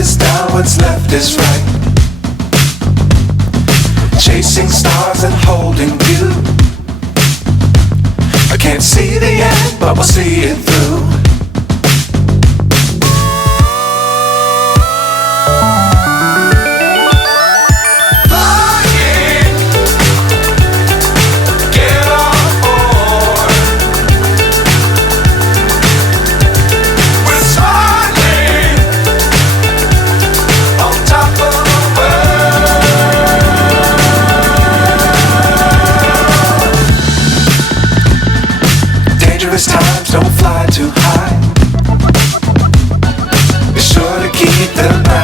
is down, what's left is right. Chasing stars and holding you. I can't see the end, but we'll see it through. Times don't fly too high. Be sure to keep them high.